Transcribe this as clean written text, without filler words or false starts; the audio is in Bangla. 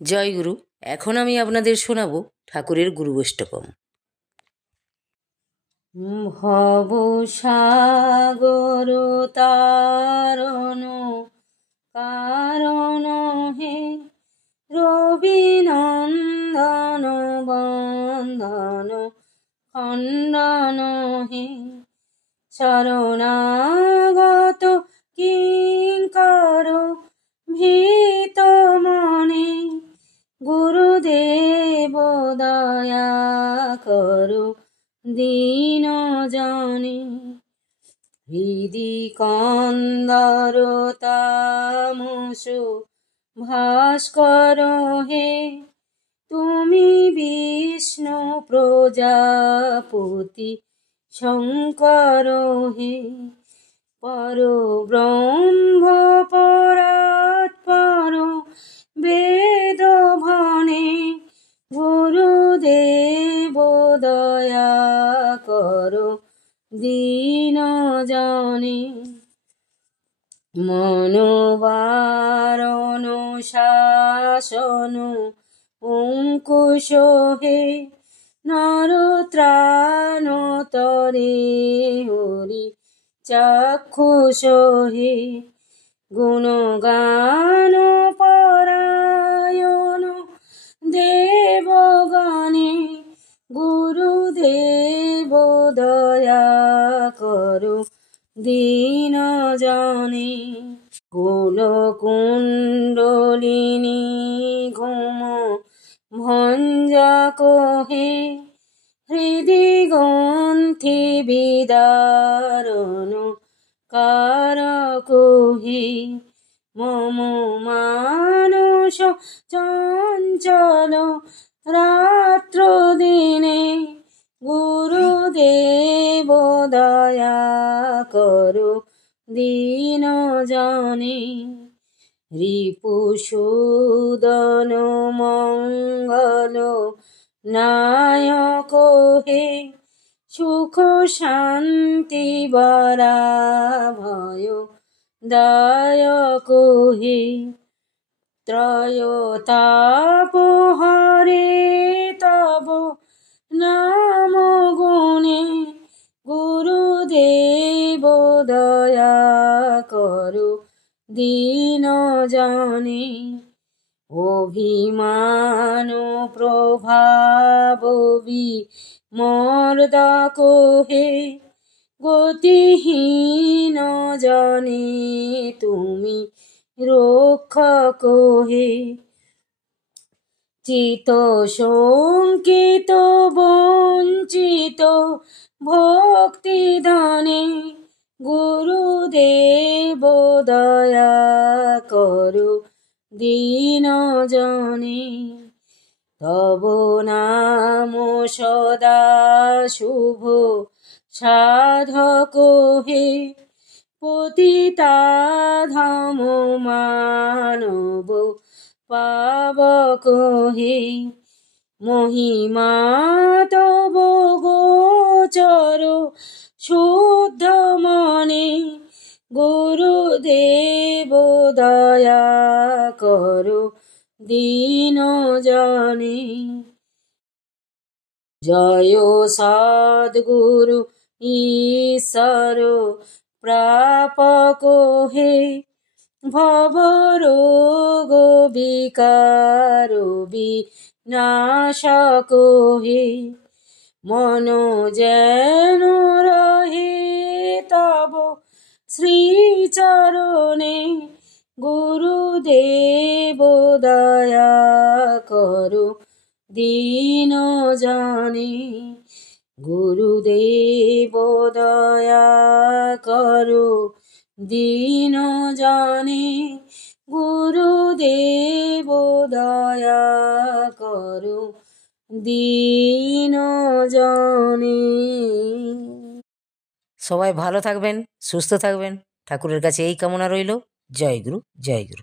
জয় গুরু। এখন আমি আপনাদের শোনাব ঠাকুরের গুরুবৈষ্ণবম। ভব সাগর তারণ কারণ হে, রবি নন্দন বন্দন খণ্ডন হে, শরণাগত কিঙ্কর ভীত মনে, গুরুদেব দয়া করো দীন জনে। হৃদি কন্দর তামস ভাস্কর হে, তুমি বিষ্ণু প্রজাপতি শঙ্কর হে, পরব্রহ্ম পরাৎপর বেদ ভনে, গুরুদেব দয়া করো দীন জনে। মনোবারণ শাসন অঙ্কুশ হে, নরত্রাণ তরে হরি চাক্ষুষ হে, গুণগান পরায়ণ দেবগণে, গুরুদেব দয়া করো দীন জনে। কুলকুণ্ডলিনী ঘুম ভঞ্জা কোহে, হৃদি গ্রন্থি বিদারণ কারক হে, মম মানস চঞ্চল রাত্র দিনে, গুরুদেব দয়া করো দীন জনে। রিপুসূদন মঙ্গল নায়ক হে, সুখ শান্তি বরাভয় দায়ক হে, ত্রয়োতাপ হরে তব নাম গুণে, গুরুদেব দয়া করো দীন জনে। অভিমান প্রভাব বিমর্দক হে, গতিহীন জনে তুমি রক্ষক হে, চিত শঙ্কিত বঞ্চিত ভক্তি ধনে, গুরুদেব দয়া করো দীন জনে। তব নাম সদা শুভ সাধক হে, পতিতাধম মানব পাবক হে, মহিমা তব গোচর শুদ্ধ মনে, গুরুদেব দয়া করো দীন জনে। জয় সদ্গুরু ঈশ্বর প্রাপক হে, ভব রোগ বিকার বিনাশক হে, মন যেন রহে তব শ্রীচরণে, গুরুদেব দয়া করো দীন জনে। গুরুদেব দয়া করো দীন জনে, গুরুদেব দয়া করো দীন জনে। সবাই ভালো থাকবেন, সুস্থ থাকবেন, ঠাকুরের কাছে এই কামনা রইল। জয় গুরু, জয় গুরু।